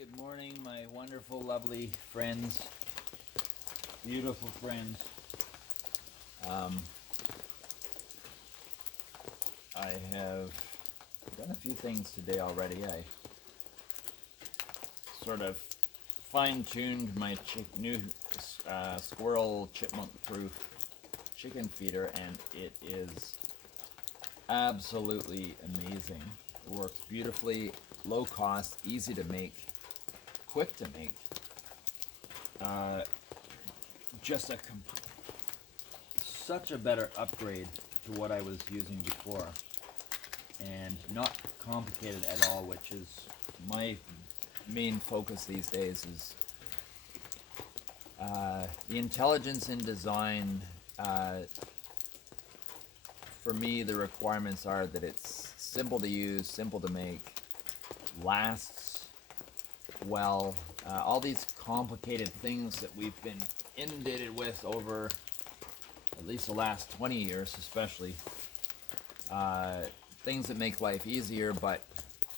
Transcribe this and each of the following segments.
Good morning, my wonderful, lovely friends, beautiful friends. I have done a few things today already. I sort of fine-tuned my new squirrel chipmunk-proof chicken feeder, and it is absolutely amazing. It works beautifully, low cost, easy to make, quick to make. Just such a better upgrade to what I was using before, and not complicated at all, which is my main focus these days. Is the intelligence in design. For me, the requirements are that it's simple to use, simple to make, lasts well. All these complicated things that we've been inundated with over at least the last 20 years, especially. Things that make life easier but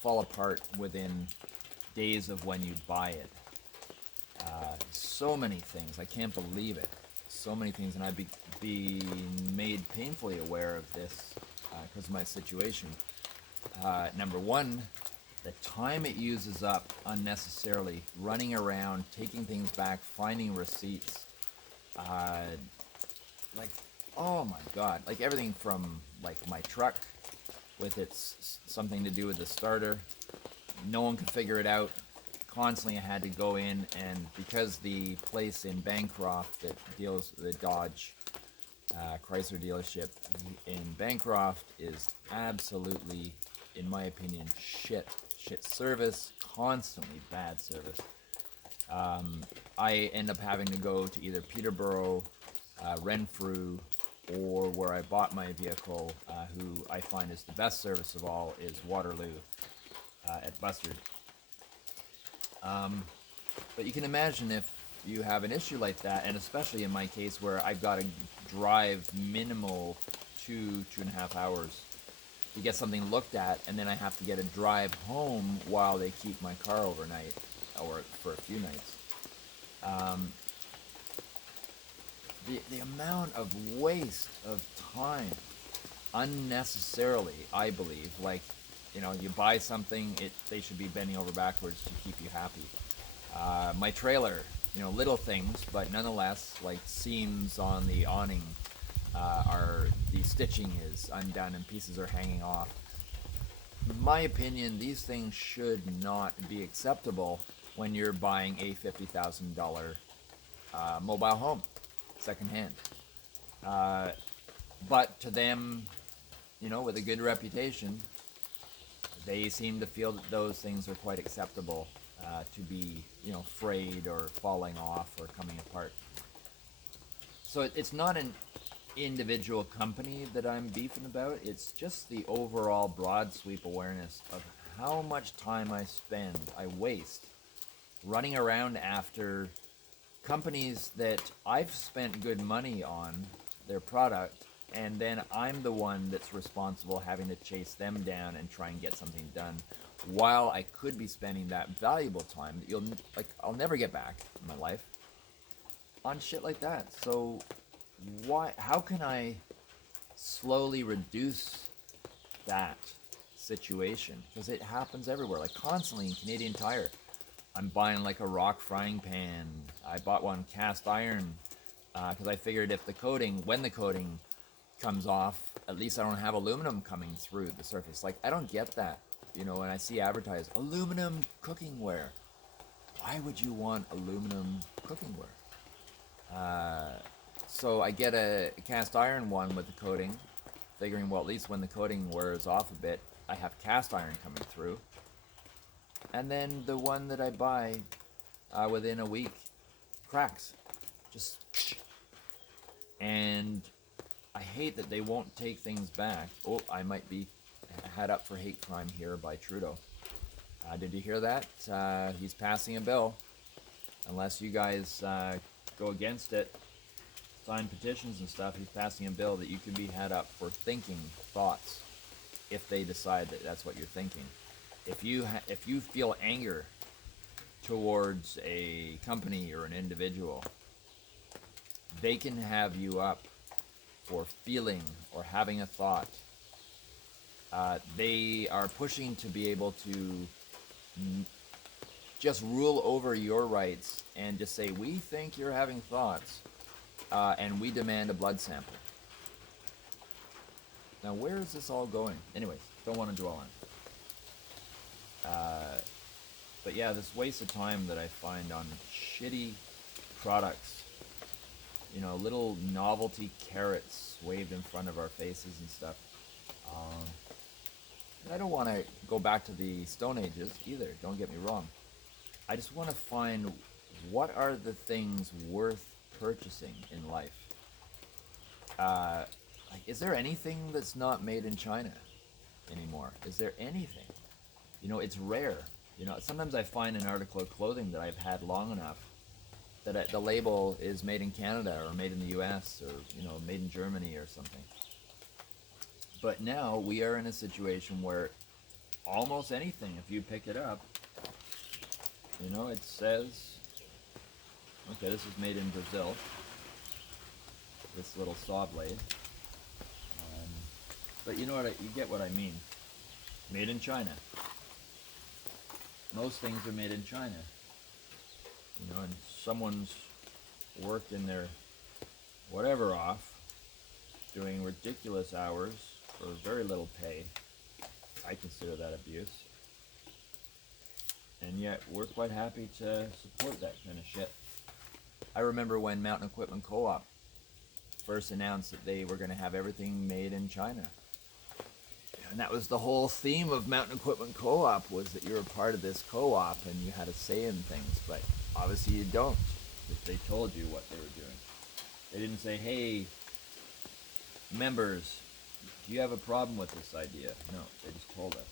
fall apart within days of when you buy it. So many things. I can't believe it. So many things, and I'd be made painfully aware of this because of my situation. Number one, the time it uses up unnecessarily, running around, taking things back, finding receipts. Like, oh my God, like everything from like my truck with its something to do with the starter. No one could figure it out. Constantly I had to go in, and because the place in Bancroft that deals with the Dodge Chrysler dealership in Bancroft is absolutely, in my opinion, shit service, constantly bad service. I end up having to go to either Peterborough, Renfrew, or where I bought my vehicle, who I find is the best service of all, is Waterloo at Bustard. But you can imagine if you have an issue like that, and especially in my case where I've got to drive minimal 2.5 hours to get something looked at, and then I have to get a drive home while they keep my car overnight, or for a few nights. The amount of waste of time unnecessarily, I believe. Like, you buy something, they should be bending over backwards to keep you happy. My trailer, little things, but nonetheless, like seams on the awning, the stitching is undone and pieces are hanging off. In my opinion, these things should not be acceptable when you're buying a $50,000 mobile home, secondhand. But to them, with a good reputation, they seem to feel that those things are quite acceptable to be, frayed or falling off or coming apart. So it's not an individual company that I'm beefing about. It's just the overall broad sweep awareness of how much time I waste running around after companies that I've spent good money on their product, and then I'm the one that's responsible having to chase them down and try and get something done, while I could be spending that valuable time that I'll never get back in my life on shit like that. So how can I slowly reduce that situation? Because it happens everywhere, like constantly in Canadian Tire. I'm buying like a rock frying pan. I bought one cast iron because I figured when the coating comes off, at least I don't have aluminum coming through the surface. Like, I don't get that. When I see advertised aluminum cooking ware, why would you want aluminum cooking ware? So I get a cast iron one with the coating, figuring, well, at least when the coating wears off a bit, I have cast iron coming through. And then the one that I buy within a week cracks. And I hate that they won't take things back. Oh, I might be had up for hate crime here by Trudeau. Did you hear that? He's passing a bill. Unless you guys go against it, sign petitions and stuff, he's passing a bill that you could be had up for thinking thoughts if they decide that that's what you're thinking. If you feel anger towards a company or an individual, they can have you up for feeling or having a thought. They are pushing to be able to just rule over your rights and just say, we think you're having thoughts, and we demand a blood sample. Now, where is this all going? Anyways, don't want to dwell on it. But yeah, this waste of time that I find on shitty products, little novelty carrots waved in front of our faces and stuff. I don't want to go back to the Stone Ages either, don't get me wrong. I just want to find what are the things worth purchasing in life. Is there anything that's not made in China anymore? Is there anything? It's rare. Sometimes I find an article of clothing that I've had long enough that the label is made in Canada or made in the US or, made in Germany or something. But now we are in a situation where almost anything, if you pick it up, it says, okay, this is made in Brazil, this little saw blade. But you get what I mean. Made in China. Most things are made in China. And someone's worked in their whatever off, doing ridiculous hours for very little pay. I consider that abuse. And yet we're quite happy to support that kind of shit. I remember when Mountain Equipment Co-op first announced that they were going to have everything made in China. And that was the whole theme of Mountain Equipment Co-op, was that you're a part of this co-op and you had a say in things, but obviously you don't, if they told you what they were doing. They didn't say, hey, members, do you have a problem with this idea? No, they just told us.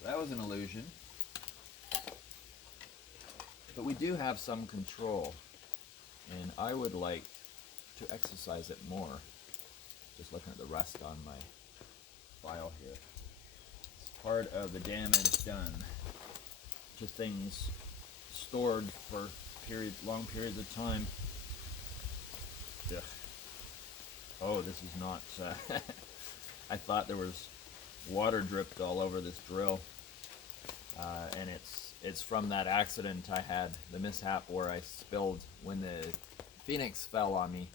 So that was an illusion. But we do have some control, and I would like to exercise it more. Just looking at the rust on my file here. It's part of the damage done to things stored for long periods of time. Ugh. Oh, this is not... I thought there was water dripped all over this drill. And it's from that accident I had, the mishap where I spilled when the Phoenix fell on me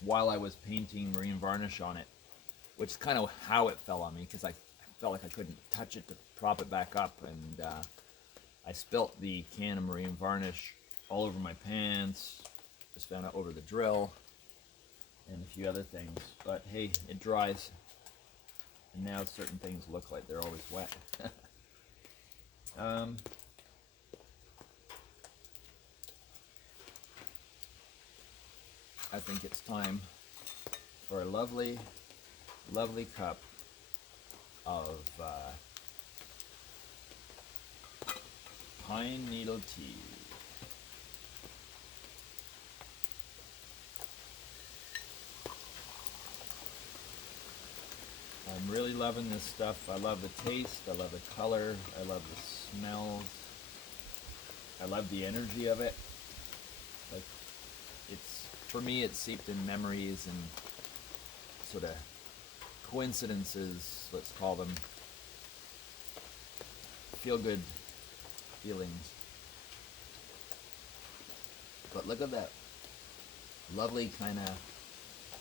while I was painting marine varnish on it, which is kind of how it fell on me, because I felt like I couldn't touch it to prop it back up, and I spilt the can of marine varnish all over my pants, just found out over the drill, and a few other things. But hey, it dries, and now certain things look like they're always wet. I think it's time for a lovely, lovely cup of pine needle tea. I'm really loving this stuff. I love the taste, I love the color, I love the smells, I love the energy of it. Like, for me, it's seeped in memories and sort of coincidences, let's call them, feel-good feelings. But look at that lovely kind of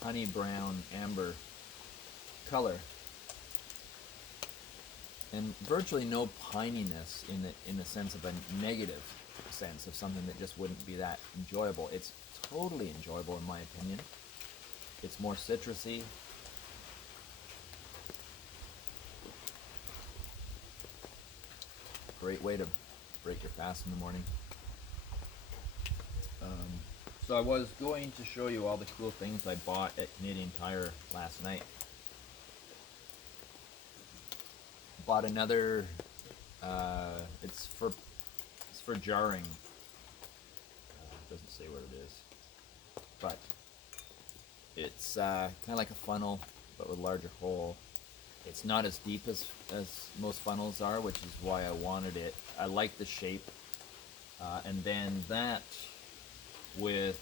honey brown amber color, and virtually no pininess in the sense of a negative sense of something that just wouldn't be that enjoyable. It's totally enjoyable in my opinion. It's more citrusy. Great way to break your fast in the morning. So I was going to show you all the cool things I bought at Canadian Tire last night. Bought another, it's for jarring. It doesn't say what it is, but it's kind of like a funnel, but with a larger hole. It's not as deep as most funnels are, which is why I wanted it. I like the shape. And then that with,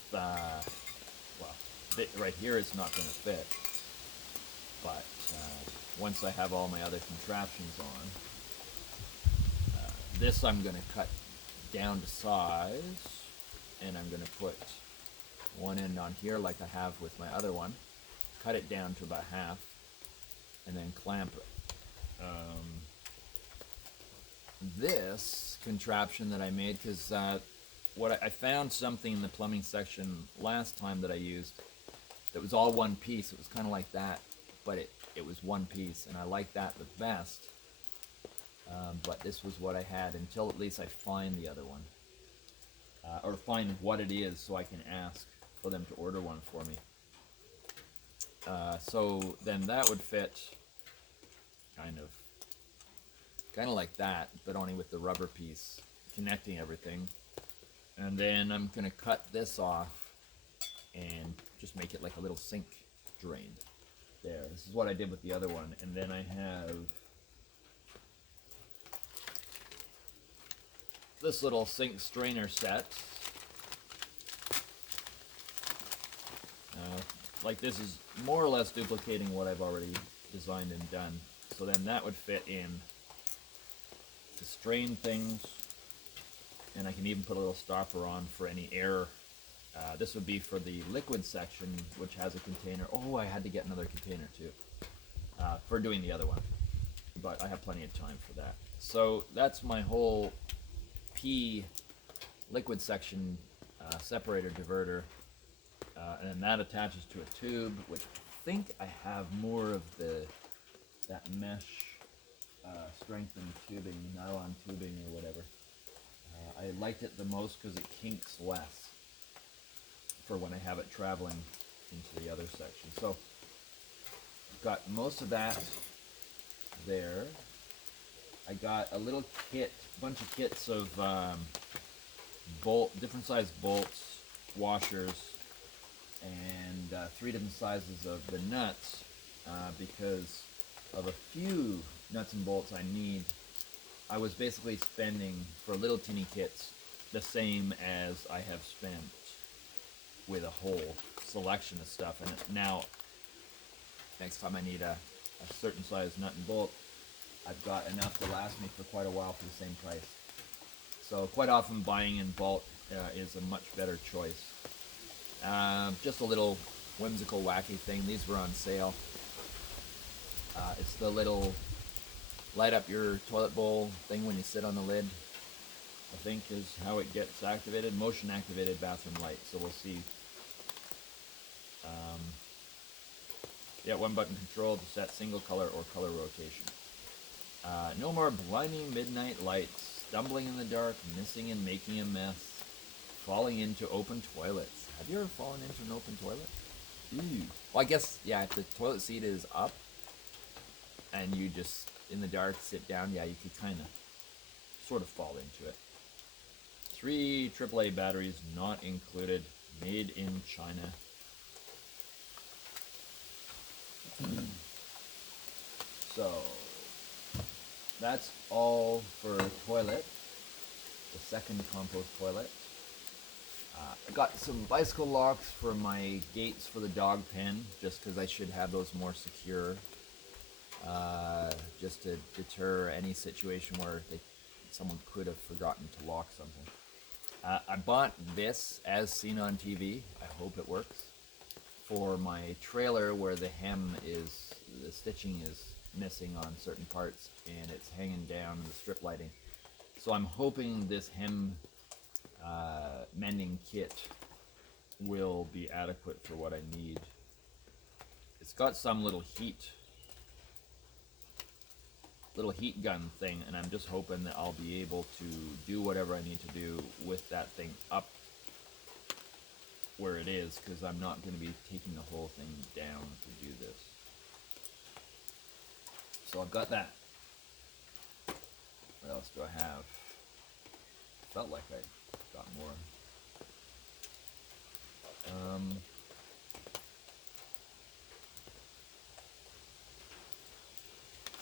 right here it's not going to fit, but once I have all my other contraptions on, this I'm going to cut down to size, and I'm going to put one end on here like I have with my other one, cut it down to about half, and then clamp it. This contraption that I made, because I found something in the plumbing section last time that I used that was all one piece. It was kind of like that, but it was one piece, and I like that the best. But this was what I had until at least I find the other one, or find what it is, so I can ask for them to order one for me. So then that would fit kind of like that, but only with the rubber piece connecting everything. And then I'm gonna cut this off and just make it like a little sink drain there. This is what I did with the other one. And then I have this little sink strainer set. Like, this is more or less duplicating what I've already designed and done. So then that would fit in to strain things, and I can even put a little stopper on for any air. This would be for the liquid section, which has a container. Oh, I had to get another container too for doing the other one, but I have plenty of time for that. So that's my whole P liquid section separator diverter, and then that attaches to a tube, which I think I have more of that mesh strengthened tubing, nylon tubing or whatever. I liked it the most because it kinks less for when I have it traveling into the other section. So I've got most of that there. I got a little kit, bunch of kits of different size bolts, washers, and 3 different sizes of the nuts, because of a few nuts and bolts I need. I was basically spending for little teeny kits the same as I have spent with a whole selection of stuff. And now, next time I need a certain size nut and bolt, I've got enough to last me for quite a while for the same price. So quite often buying in bulk is a much better choice. Just a little whimsical, wacky thing. These were on sale. It's the little light up your toilet bowl thing when you sit on the lid, I think is how it gets activated. Motion activated bathroom light. So we'll see. Yeah, 1 button control to set single color or color rotation. No more blinding midnight lights, stumbling in the dark, missing and making a mess, falling into open toilets. Have you ever fallen into an open toilet? Ooh. Well, I guess, yeah, if the toilet seat is up and you just, in the dark, sit down, yeah, you could kind of, sort of fall into it. 3 AAA batteries not included, made in China. So, that's all for toilet, the second compost toilet. I got some bicycle locks for my gates for the dog pen, just because I should have those more secure, just to deter any situation where someone could have forgotten to lock something. I bought this as seen on TV. I hope it works. For my trailer where the stitching is missing on certain parts and it's hanging down in the strip lighting. So I'm hoping this hem mending kit will be adequate for what I need. It's got some little heat gun thing, and I'm just hoping that I'll be able to do whatever I need to do with that thing up where it is, because I'm not going to be taking the whole thing down to do this. So I've got that. What else do I have? Felt like I got more.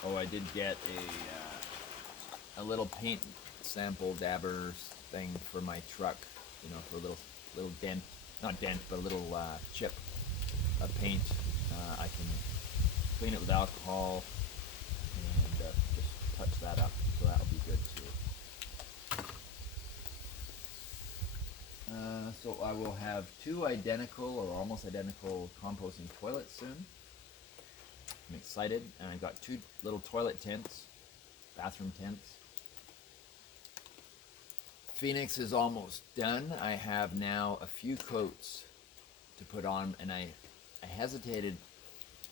Oh, I did get a little paint sample dabber thing for my truck, for a little dent, not dent, but a little chip of paint. I can clean it with alcohol and just touch that up, so that'll be good too. So I will have 2 identical or almost identical composting toilets soon. I'm excited, and I've got 2 little toilet tents, bathroom tents. Phoenix is almost done. I have now a few coats to put on, and I hesitated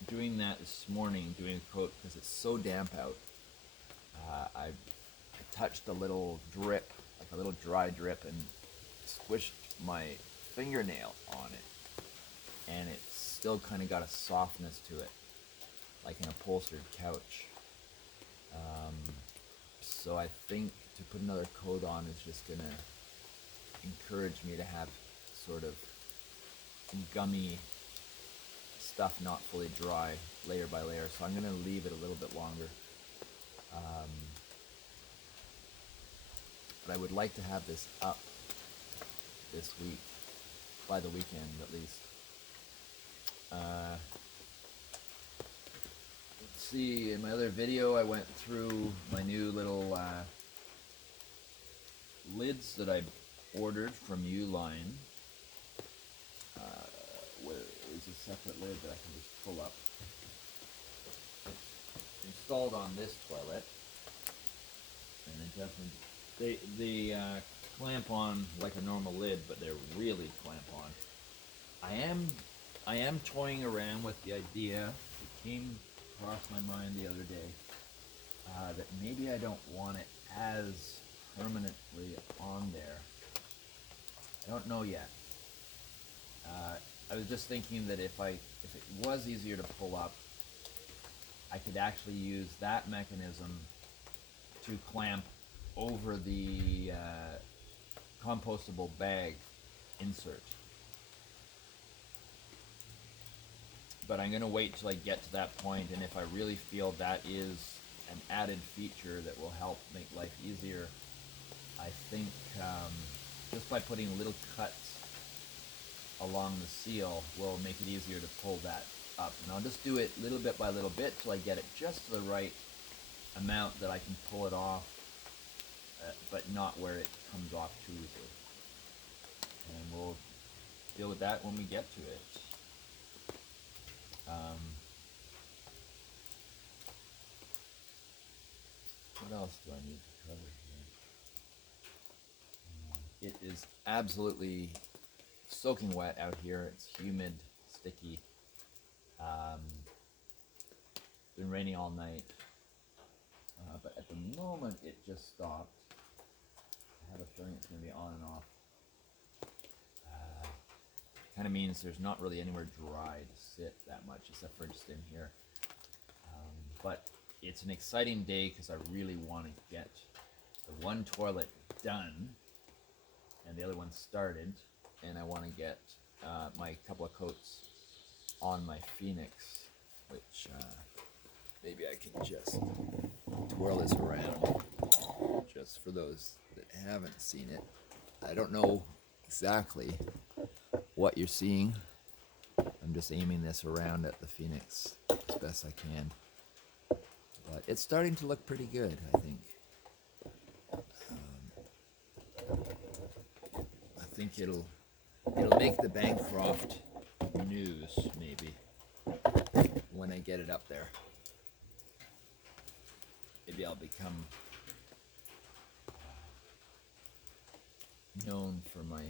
doing that this morning, doing a coat, because it's so damp out. I touched a little drip, like a little dry drip, and squished my fingernail on it, and it's still kind of got a softness to it, like an upholstered couch. So I think to put another coat on is just gonna encourage me to have sort of gummy stuff not fully dry, layer by layer. So I'm gonna leave it a little bit longer. But I would like to have this up this week, by the weekend at least. Let's see, in my other video I went through my new little lids that I ordered from Uline. Where is a separate lid that I can just pull up. It's installed on this toilet, and it doesn't. They clamp on like a normal lid, but they're really clamp on. I am toying around with the idea. It came across my mind the other day that maybe I don't want it as permanently on there. I don't know yet. I was just thinking that if it was easier to pull up, I could actually use that mechanism to clamp over the compostable bag insert. But I'm going to wait till I get to that point, and if I really feel that is an added feature that will help make life easier, I think just by putting little cuts along the seal will make it easier to pull that up. And I'll just do it little bit by little bit till I get it just to the right amount that I can pull it off, but not where it comes off too easily. And we'll deal with that when we get to it. What else do I need to cover here? It is absolutely soaking wet out here. It's humid, sticky. It's been raining all night. But at the moment it just stopped. I have a feeling it's going to be on and off. Kind of means there's not really anywhere dry to sit that much, except for just in here. But it's an exciting day because I really want to get the one toilet done and the other one started, and I want to get my couple of coats on my Phoenix, which maybe I can just twirl this around just for those that haven't seen it. I don't know exactly what you're seeing. I'm just aiming this around at the Phoenix as best I can. But it's starting to look pretty good, I think. I think it'll make the Bancroft news, maybe, when I get it up there. Maybe I'll become known for my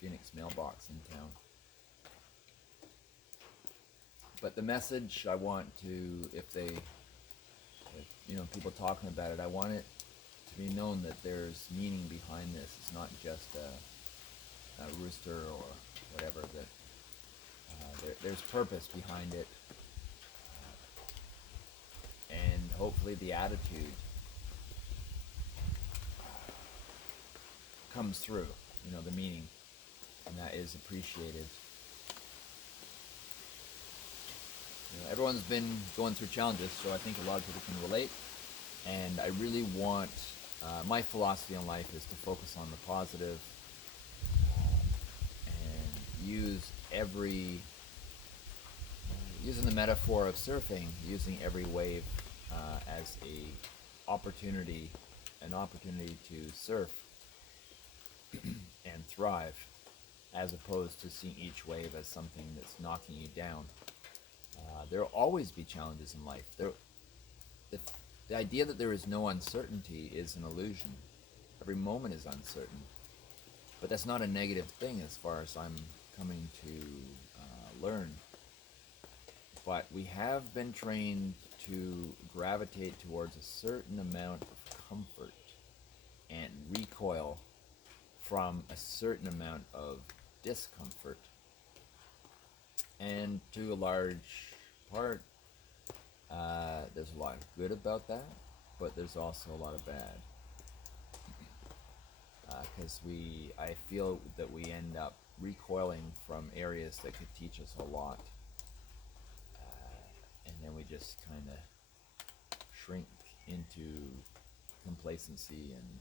Phoenix mailbox in town. But the message I want to, if people talking about it, I want it to be known that there's meaning behind this. It's not just a rooster or whatever. That there's purpose behind it, and hopefully the attitude comes through. The meaning, and that is appreciated. Everyone's been going through challenges, so I think a lot of people can relate, and I really want My philosophy in life is to focus on the positive and using the metaphor of surfing, using every wave as an opportunity to surf and thrive, as opposed to seeing each wave as something that's knocking you down. There will always be challenges in life. The idea that there is no uncertainty is an illusion. Every moment is uncertain. But that's not a negative thing as far as I'm coming to learn. But we have been trained to gravitate towards a certain amount of comfort and recoil from a certain amount of discomfort. And to a large part, there's a lot of good about that, but there's also a lot of bad. Because I feel that we end up recoiling from areas that could teach us a lot, and then we just kind of shrink into complacency and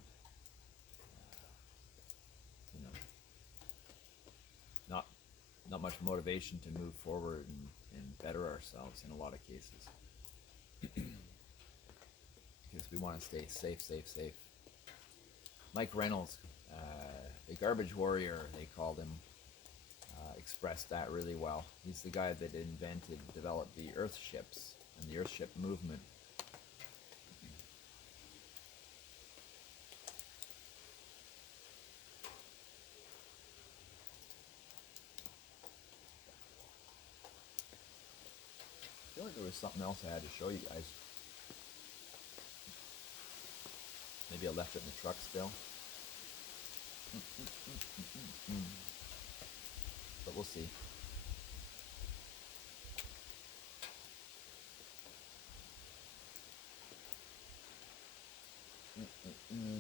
not much motivation to move forward and better ourselves in a lot of cases. Because we want to stay safe. Mike Reynolds, the garbage warrior, they called him, expressed that really well. He's the guy that developed the Earth ships and the Earthship movement. I feel like there was something else I had to show you guys. Maybe I left it in the truck still. But we'll see.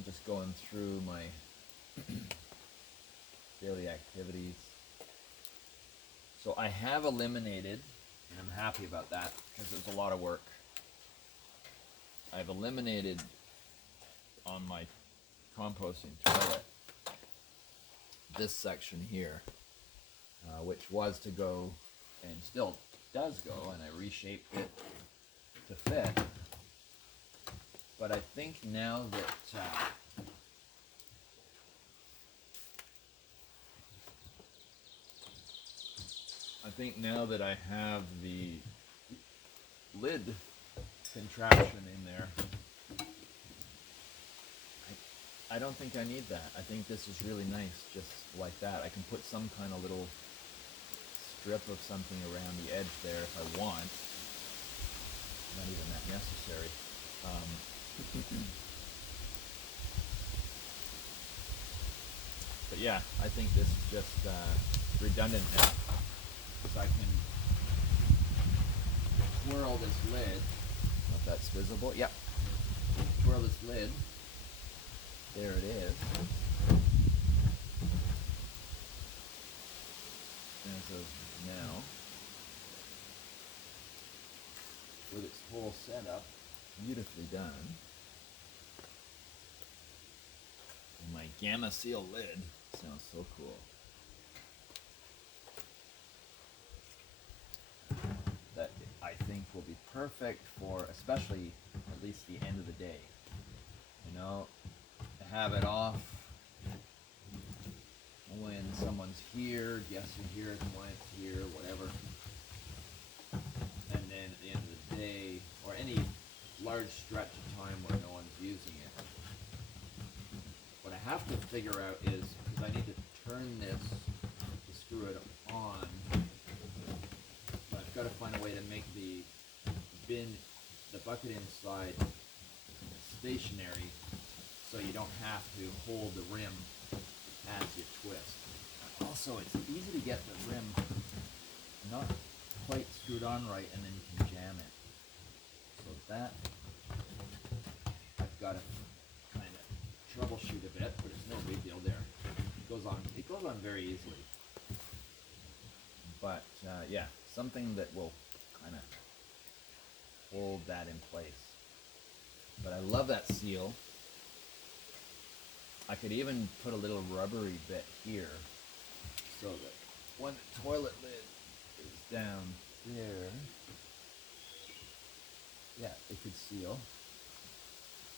Just going through my daily activities. So I have eliminated, and I'm happy about that because it was a lot of work. I've eliminated on my composting toilet this section here, which was to go and still does go, and I reshaped it to fit. But I think now that I have the lid contraption in there, I don't think I need that. I think this is really nice, just like that. I can put some kind of little strip of something around the edge there if I want. Not even that necessary. But yeah, I think this is just redundant now, because I can twirl this lid. I don't know if that's visible. Yep. Twirl this lid. There it is. As of now, with its whole setup beautifully done. And my Gamma Seal lid sounds so cool. That I think will be perfect for, especially at least the end of the day. You know, have it off when someone's here, guests are here, clients here, whatever. And then at the end of the day, or any large stretch of time where no one's using it. What I have to figure out is, because I need to turn this to screw it on, but I've got to find a way to make the bucket inside stationary, so you don't have to hold the rim as you twist. Also, it's easy to get the rim not quite screwed on right, and then you can jam it. So that I've got to kind of troubleshoot a bit, but it's no big deal there. It goes on very easily. But yeah, something that will kind of hold that in place. But I love that seal. I could even put a little rubbery bit here so that when the toilet lid is down there, yeah, it could seal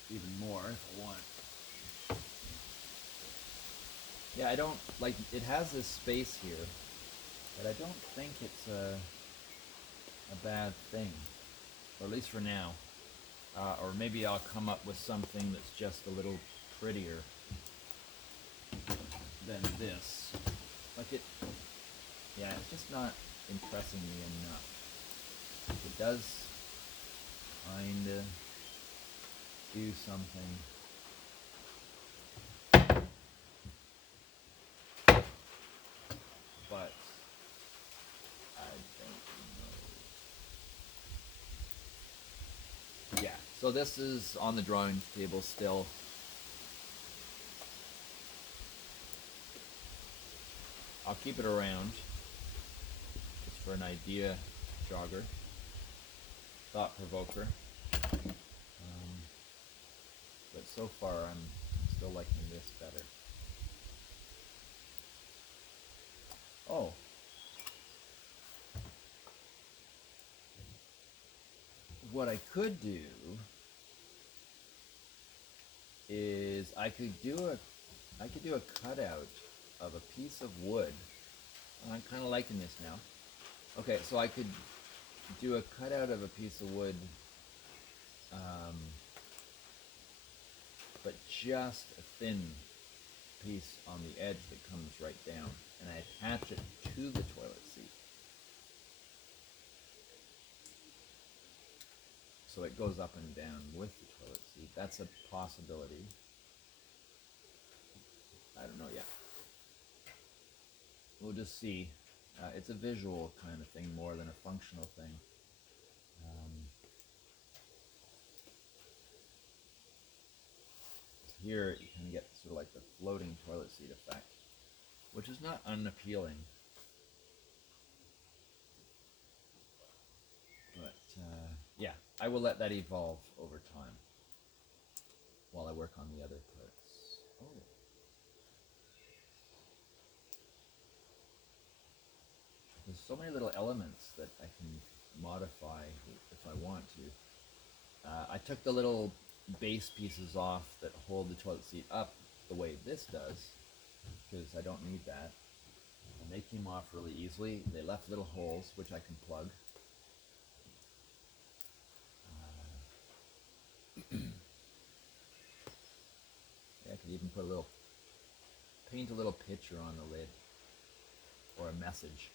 even more if I want. Yeah, I don't like it has this space here, but I don't think it's a bad thing, or at least for now. Or maybe I'll come up with something that's just a little prettier than this. Like it, yeah, it's just not impressing me enough. It does kinda do something. But I don't know. Yeah, so this is on the drawing table still. I'll keep it around just for an idea jogger, thought provoker. But so far I'm still liking this better. Oh. What I could do is I could do a cutout of a piece of wood. I'm kind of liking this now. Okay, so I could do a cutout of a piece of wood, but just a thin piece on the edge that comes right down, and I attach it to the toilet seat. So it goes up and down with the toilet seat. That's a possibility. I don't know yet. We'll just see. It's a visual kind of thing more than a functional thing. Here you can get sort of like the floating toilet seat effect, which is not unappealing. But yeah, I will let that evolve over time while I work on the other parts. Oh. There's so many little elements that I can modify if I want to. I took the little base pieces off that hold the toilet seat up the way this does, because I don't need that. And they came off really easily. They left little holes, which I can plug. I could even paint a little picture on the lid, or a message.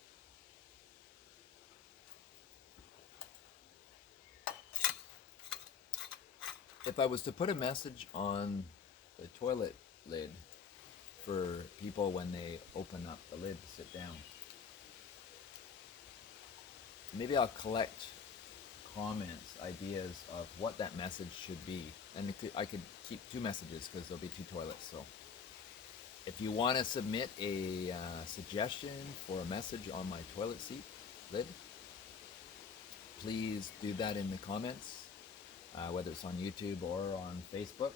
If I was to put a message on the toilet lid for people when they open up the lid to sit down, maybe I'll collect comments, ideas of what that message should be. And I could keep two messages because there'll be two toilets. So if you want to submit a suggestion for a message on my toilet seat lid, please do that in the comments, whether it's on YouTube or on Facebook.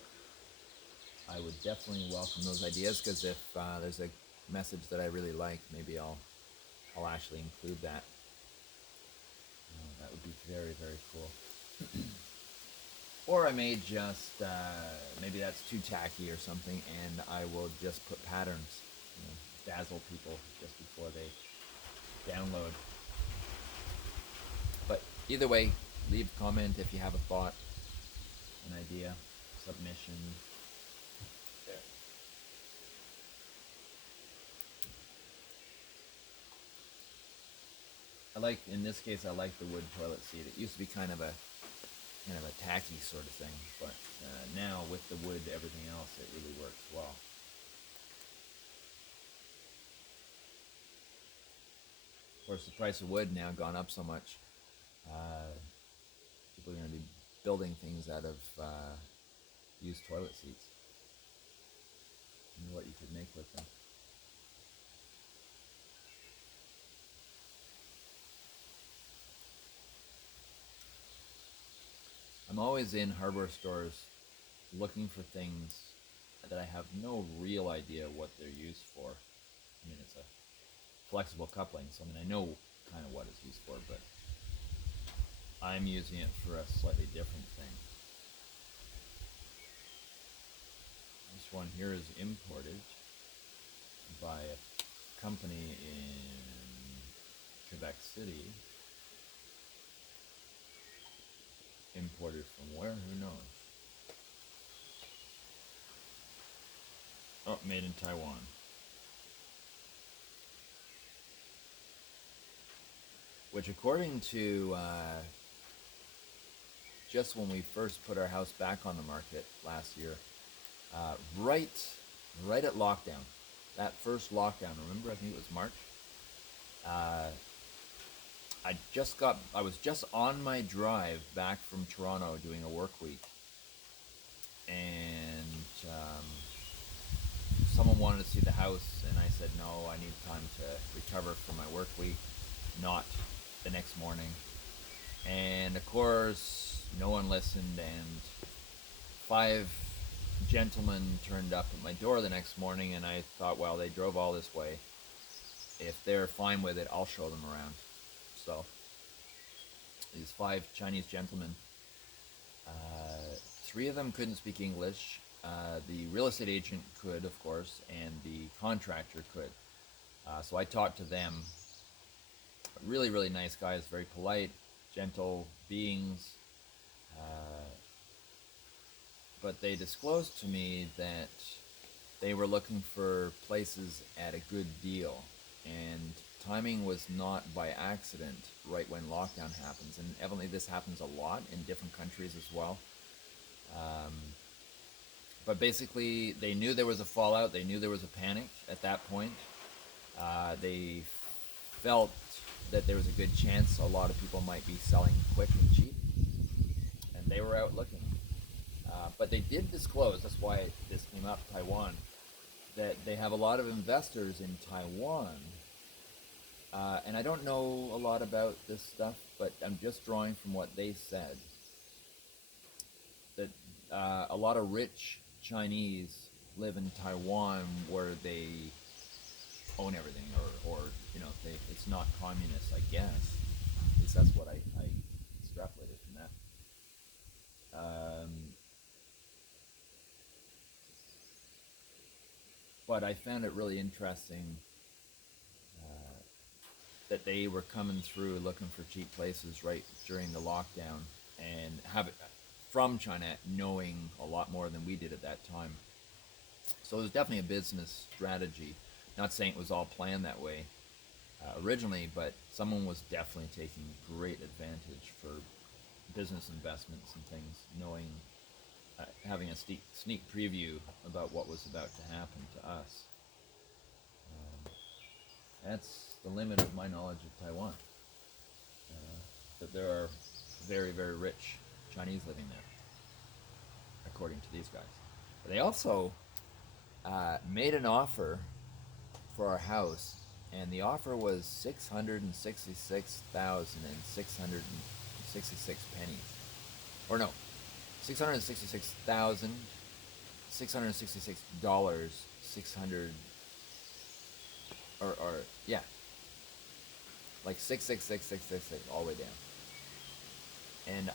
I would definitely welcome those ideas, because if there's a message that I really like, maybe I'll actually include that. That would be very, very cool. Or I may just, maybe that's too tacky or something, and I will just put patterns, dazzle people just before they download. But either way, leave a comment if you have a thought, an idea, submission. There. In this case, I like the wood toilet seat. It used to be kind of a tacky sort of thing, but now with the wood, everything else, it really works well. Of course, the price of wood now gone up so much. People are going to be building things out of used toilet seats. And what you could make with them. I'm always in hardware stores looking for things that I have no real idea what they're used for. I mean, it's a flexible coupling, so I mean, I know kind of what it's used for, but I'm using it for a slightly different thing. This one here is imported by a company in Quebec City. Imported from where? Who knows? Oh, made in Taiwan. Which, according to just when we first put our house back on the market last year, right at lockdown, that first lockdown, remember, I think it was March, I was just on my drive back from Toronto doing a work week, and someone wanted to see the house, and I said, no, I need time to recover from my work week, not the next morning. And of course, no one listened, and 5 gentlemen turned up at my door the next morning, and I thought, well, they drove all this way. If they're fine with it, I'll show them around. So these 5 Chinese gentlemen, 3 of them couldn't speak English. The real estate agent could, of course, and the contractor could. So I talked to them. Really, really nice guys, very polite, gentle beings. But they disclosed to me that they were looking for places at a good deal, and timing was not by accident right when lockdown happens, and evidently this happens a lot in different countries as well. But basically, they knew there was a fallout, they knew there was a panic at that point. They felt that there was a good chance a lot of people might be selling quick and cheap, and they were out looking. But they did disclose, that's why this came up, Taiwan, that they have a lot of investors in Taiwan. And I don't know a lot about this stuff, but I'm just drawing from what they said. That a lot of rich Chinese live in Taiwan where they own everything, or you know, it's not communist, I guess. At least that's what I extrapolated from that. But I found it really interesting that they were coming through looking for cheap places right during the lockdown, and have it from China, knowing a lot more than we did at that time. So it was definitely a business strategy. Not saying it was all planned that way originally, but someone was definitely taking great advantage for business investments and things, knowing, having a sneak preview about what was about to happen to us. That's the limit of my knowledge of Taiwan. That there are very, very rich Chinese living there, according to these guys. But they also made an offer for our house, and the offer was 666,666 pennies. Or no, $666,666, 600, or yeah, like 666,666 all the way down. And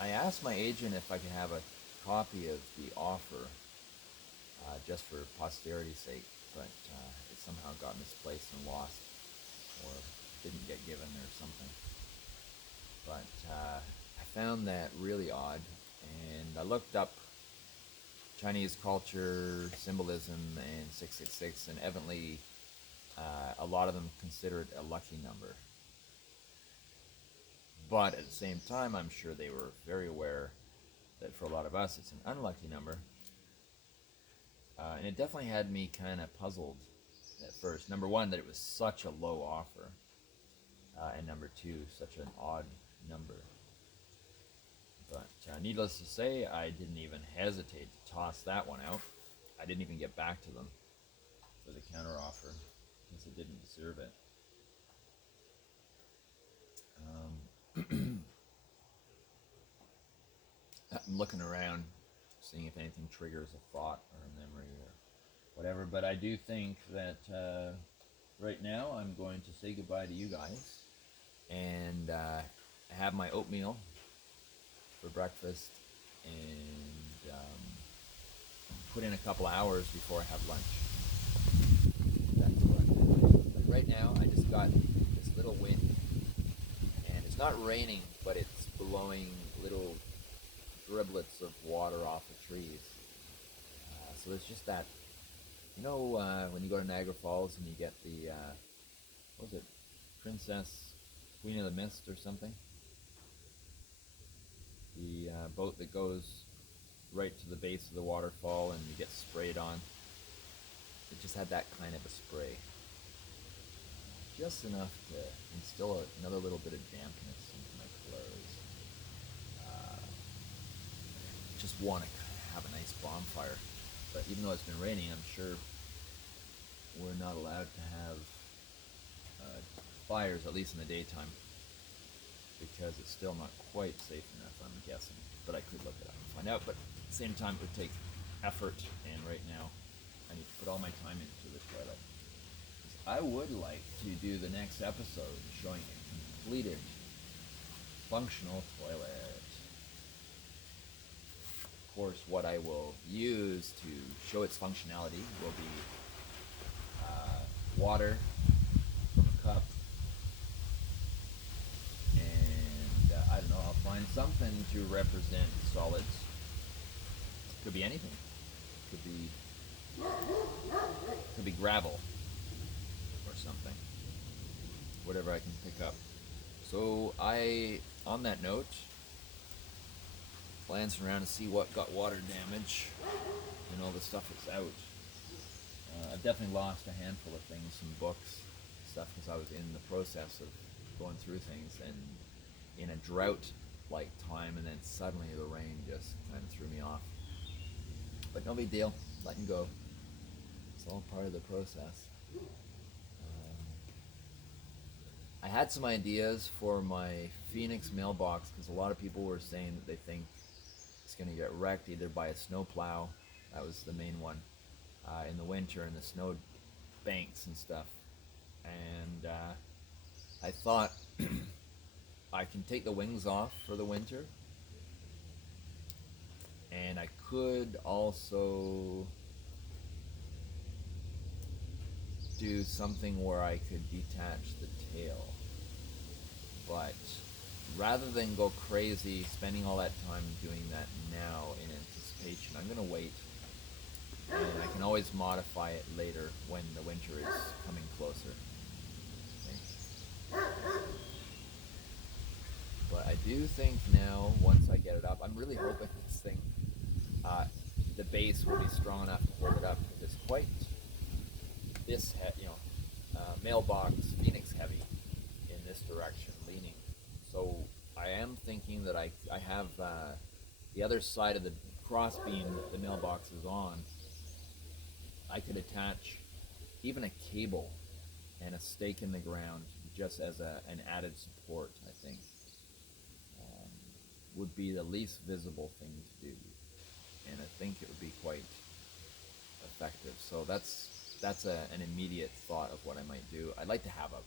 I asked my agent if I could have a copy of the offer, just for posterity's sake, but it somehow got misplaced and lost, or didn't get given or something. But I found that really odd, and I looked up Chinese culture, symbolism, and 666, and evidently a lot of them consider it a lucky number. But at the same time, I'm sure they were very aware that for a lot of us, it's an unlucky number. And it definitely had me kind of puzzled at first. Number one, that it was such a low offer. And number two, such an odd number. But needless to say, I didn't even hesitate to toss that one out. I didn't even get back to them for the counteroffer, because it didn't deserve it. I'm looking around, seeing if anything triggers a thought or a memory or whatever. But I do think that right now I'm going to say goodbye to you guys and have my oatmeal for breakfast and put in a couple hours before I have lunch. That's what I'm doing. But right now I just got this little wind, and it's not raining, but it's blowing little driblets of water off the trees. So it's just that, when you go to Niagara Falls and you get the, what was it, Princess Queen of the Mist or something? The boat that goes right to the base of the waterfall and you get sprayed on. It just had that kind of a spray. Just enough to instill another little bit of dampness into my clothes. Just want to have a nice bonfire. But even though it's been raining, I'm sure we're not allowed to have fires, at least in the daytime, because it's still not quite safe enough, I'm guessing. But I could look it up and find out. But at the same time, it would take effort, and right now I need to put all my time into the toilet. I would like to do the next episode showing a completed functional toilet. Of course, what I will use to show its functionality will be water from a cup, and I don't know, I'll find something to represent solids. Could be anything. Could be gravel or something. Whatever I can pick up. So on that note, glancing around to see what got water damage and all the stuff that's out. I've definitely lost a handful of things, some books, stuff, because I was in the process of going through things and in a drought-like time, and then suddenly the rain just kind of threw me off. But no big deal, letting go. It's all part of the process. I had some ideas for my Phoenix mailbox, because a lot of people were saying that they think it's going to get wrecked either by a snowplow. That was the main one. In the winter, in the snow banks and stuff. And I thought I can take the wings off for the winter, and I could also do something where I could detach the tail. But rather than go crazy spending all that time doing that now in anticipation, I'm going to wait. And I can always modify it later when the winter is coming closer. Okay. But I do think now, once I get it up, I'm really hoping this thing, the base will be strong enough to hold it up. It's quite this, mailbox Phoenix heavy in this direction, leaning. So I am thinking that I have the other side of the cross beam that the mailbox is on. I could attach even a cable and a stake in the ground just as an added support, I think. Would be the least visible thing to do. And I think it would be quite effective. So that's an immediate thought of what I might do. I'd like to have a